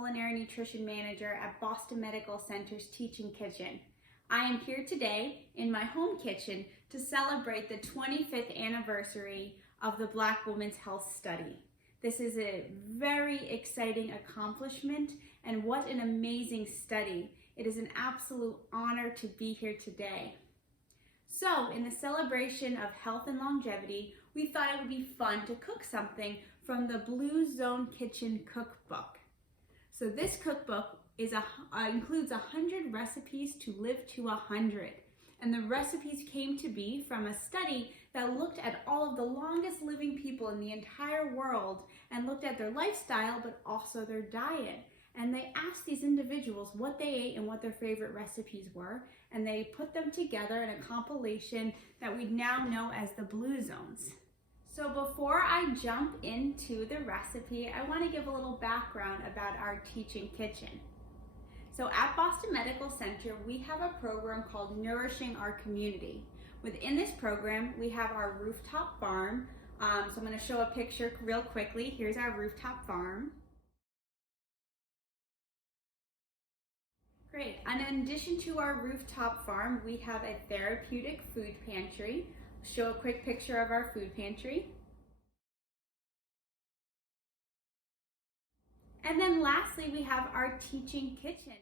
Culinary Nutrition Manager at Boston Medical Center's Teaching Kitchen. I am here today in my home kitchen to celebrate the 25th anniversary of the Black Women's Health Study. This is a very exciting accomplishment, and what an amazing study. It is an absolute honor to be here today. So, in the celebration of health and longevity, we thought it would be fun to cook something from the Blue Zone Kitchen Cookbook. So this cookbook includes 100 recipes to live to 100. And the recipes came to be from a study that looked at all of the longest living people in the entire world and looked at their lifestyle, but also their diet. And they asked these individuals what they ate and what their favorite recipes were, and they put them together in a compilation that we now know as the Blue Zones. So before I jump into the recipe, I want to give a little background about our teaching kitchen. So at Boston Medical Center, we have a program called Nourishing Our Community. Within this program, we have our rooftop farm. So I'm going to show a picture real quickly. Here's our rooftop farm. Great. And in addition to our rooftop farm, we have a therapeutic food pantry. I'll show a quick picture of our food pantry. And then lastly, we have our teaching kitchen.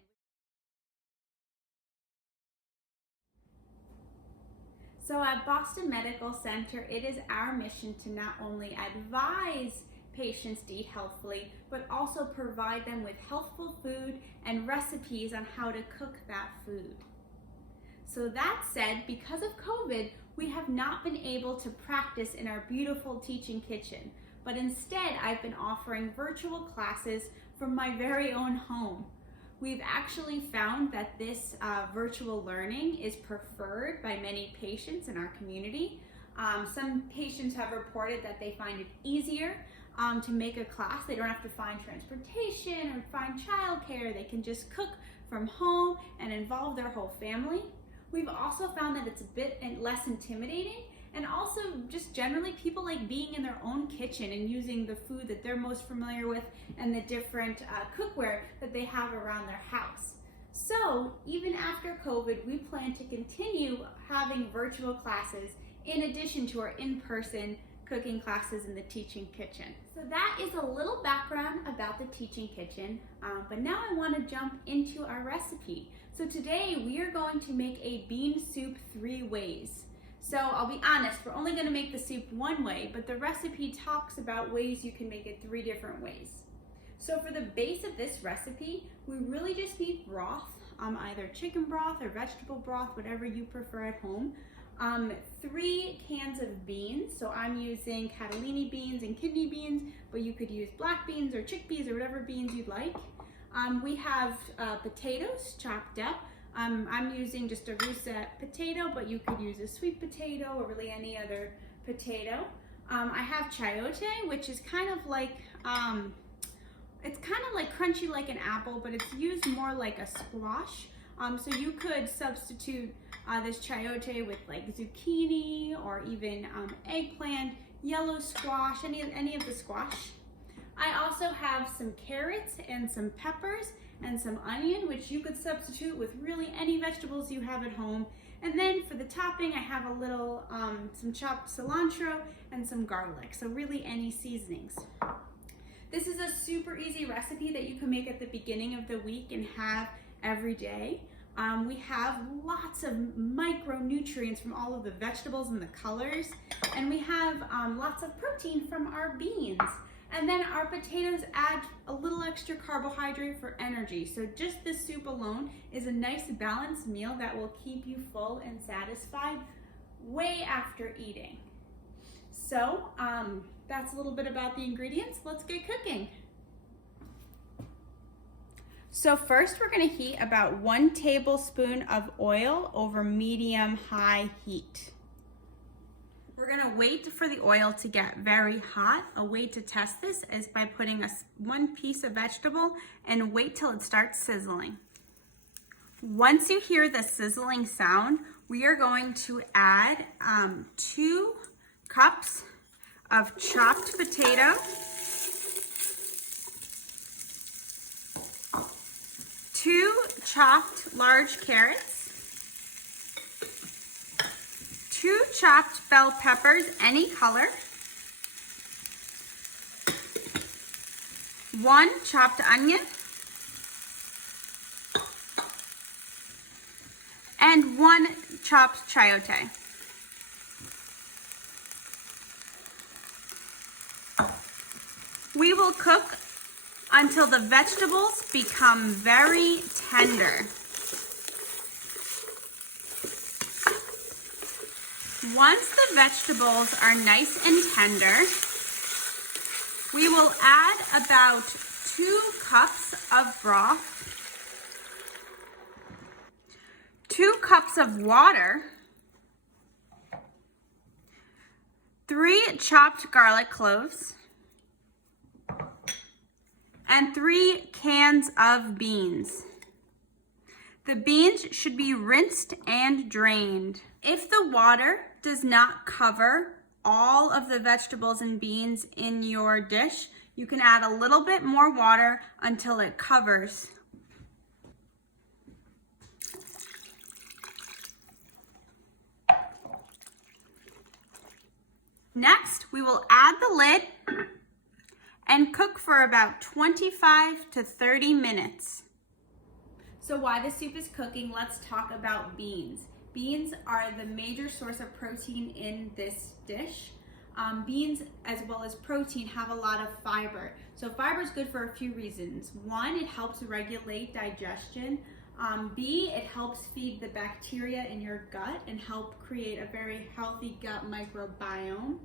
So at Boston Medical Center, it is our mission to not only advise patients to eat healthfully, but also provide them with healthful food and recipes on how to cook that food. So that said, because of COVID, we have not been able to practice in our beautiful teaching kitchen, but instead I've been offering virtual classes from my very own home. We've actually found that this virtual learning is preferred by many patients in our community. Some patients have reported that they find it easier to make a class. They don't have to find transportation or find childcare. They can just cook from home and involve their whole family. We've also found that it's a bit less intimidating, and also just generally people like being in their own kitchen and using the food that they're most familiar with and the different cookware that they have around their house. So even after COVID, we plan to continue having virtual classes in addition to our in-person cooking classes in the teaching kitchen. So that is a little background about the teaching kitchen, but now I want to jump into our recipe. So today we are going to make a bean soup 3 ways. So I'll be honest, we're only going to make the soup one way, but the recipe talks about ways you can make it 3 different ways. So for the base of this recipe, we really just need broth, either chicken broth or vegetable broth, whatever you prefer at home. 3 cans of beans, so I'm using catalini beans and kidney beans, but you could use black beans or chickpeas or whatever beans you'd like. We have potatoes chopped up. I'm using just a russet potato, but you could use a sweet potato or really any other potato. I have chayote, which is kind of like, it's kind of like crunchy like an apple, but it's used more like a squash. So you could substitute this chayote with like zucchini or even eggplant, yellow squash, any of the squash. I also have some carrots and some peppers and some onion, which you could substitute with really any vegetables you have at home. And then for the topping, I have a little, some chopped cilantro and some garlic. So really any seasonings. This is a super easy recipe that you can make at the beginning of the week and have every day. We have lots of micronutrients from all of the vegetables and the colors, and we have lots of protein from our beans. And then our potatoes add a little extra carbohydrate for energy. So just this soup alone is a nice balanced meal that will keep you full and satisfied way after eating. So that's a little bit about the ingredients. Let's get cooking. So first we're going to heat about 1 tablespoon of oil over medium-high heat. We're going to wait for the oil to get very hot. A way to test this is by putting one piece of vegetable and wait till it starts sizzling. Once you hear the sizzling sound, we are going to add 2 cups of chopped potato, 2 chopped large carrots, 2 chopped bell peppers, any color, 1 chopped onion, and 1 chopped chayote. We will cook until the vegetables become very tender. Once the vegetables are nice and tender, we will add about 2 cups of broth, 2 cups of water, 3 chopped garlic cloves, and 3 cans of beans. The beans should be rinsed and drained. If the water does not cover all of the vegetables and beans in your dish, you can add a little bit more water until it covers. Next, we will add the lid and cook for about 25 to 30 minutes. So while the soup is cooking, let's talk about beans. Beans are the major source of protein in this dish. Beans, as well as protein, have a lot of fiber. So fiber is good for a few reasons. 1, it helps regulate digestion. B, it helps feed the bacteria in your gut and help create a very healthy gut microbiome.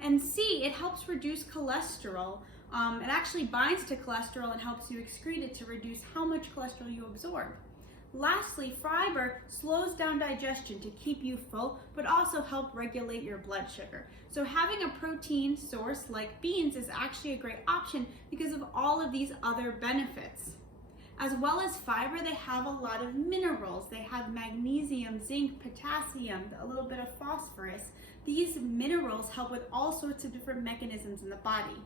And C, it helps reduce cholesterol. It actually binds to cholesterol and helps you excrete it to reduce how much cholesterol you absorb. Lastly, fiber slows down digestion to keep you full, but also help regulate your blood sugar. So having a protein source like beans is actually a great option because of all of these other benefits. As well as fiber, they have a lot of minerals. They have magnesium, zinc, potassium, a little bit of phosphorus. These minerals help with all sorts of different mechanisms in the body.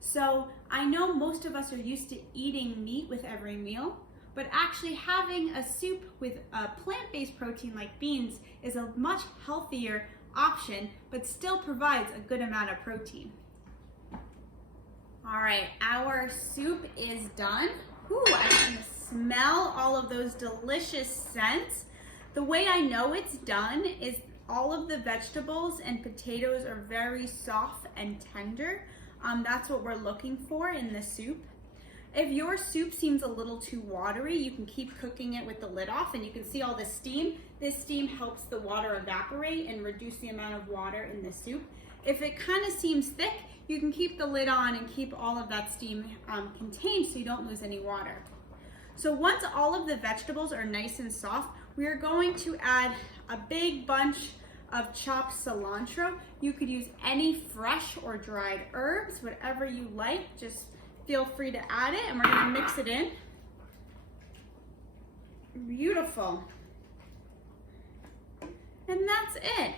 So I know most of us are used to eating meat with every meal, but actually having a soup with a plant-based protein like beans is a much healthier option, but still provides a good amount of protein. All right, our soup is done. Ooh, I can smell all of those delicious scents. The way I know it's done is all of the vegetables and potatoes are very soft and tender. That's what we're looking for in the soup. If your soup seems a little too watery, you can keep cooking it with the lid off and you can see all the steam. This steam helps the water evaporate and reduce the amount of water in the soup. If it kind of seems thick, you can keep the lid on and keep all of that steam contained so you don't lose any water. So once all of the vegetables are nice and soft, we are going to add a big bunch of chopped cilantro. You could use any fresh or dried herbs, whatever you like. Just feel free to add it, and we're gonna mix it in. Beautiful. And that's it.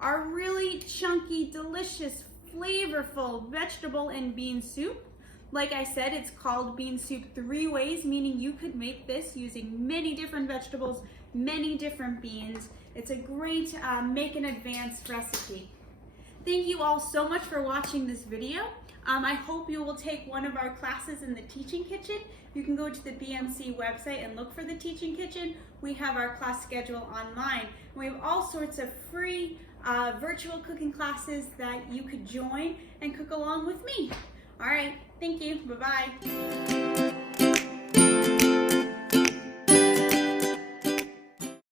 Our really chunky, delicious, flavorful vegetable and bean soup. Like I said, it's called bean soup 3 ways, meaning you could make this using many different vegetables, many different beans. It's a great make in advance recipe. Thank you all so much for watching this video. I hope you will take one of our classes in the Teaching Kitchen. You can go to the BMC website and look for the Teaching Kitchen. We have our class schedule online. We have all sorts of free virtual cooking classes that you could join and cook along with me. All right, thank you, bye-bye.